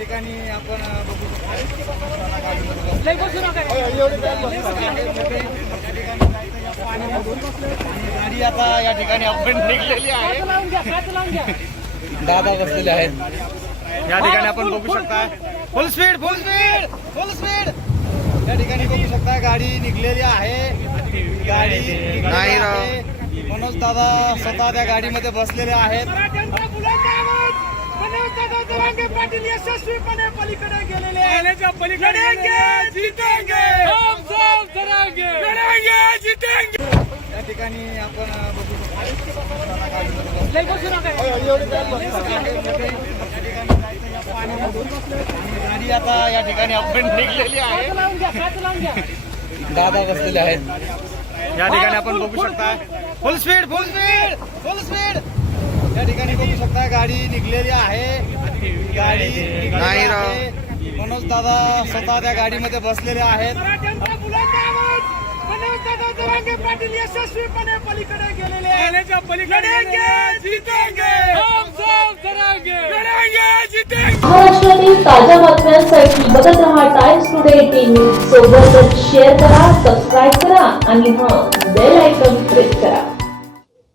ठिकाणी आपण बघू गाडी आता या ठिकाणी आपण निघलेली आहे. दादा बसलेले आहेत. या ठिकाणी आपण बघू शकता. Full speed full speed full speed. या ठिकाणी बघू शकता गाडी निघलेली आहे. गाडी नाही मनोज दादा स्वतः त्या गाडीमध्ये बसलेले आहेत. दादा जरांगे पाटील यशस्वीपणे पलीकडे गेलेले आहे. लढेंगे, जीतेंगे. हम सब जरांगे. लढेंगे, जीतेंगे. या ठिकाणी आपण बघू शकतो लई बसू नका आणि गाडी आता या ठिकाणी आपण निघलेली आहे हात लावून घ्या हात लावून घ्या दादा बसलेले आहेत या ठिकाणी आपण बघू शकता full speed full speed full speed. या ठिकाणी बघू शकता गाडी निघलेली आहे गाडी नाही मनोज दादा स्वतः त्या गाडीमध्ये बसलेले आहेत. पाटील यशस्वीपणे पलीकडे गेलेले. महाराष्ट्रातील ताज्या बातम्यांसाठी बघत रहा टाइम्स टुडे टी न्यूज सोबतच शेअर करा सबस्क्राईब करा आणि हां बेल आयकॉन करा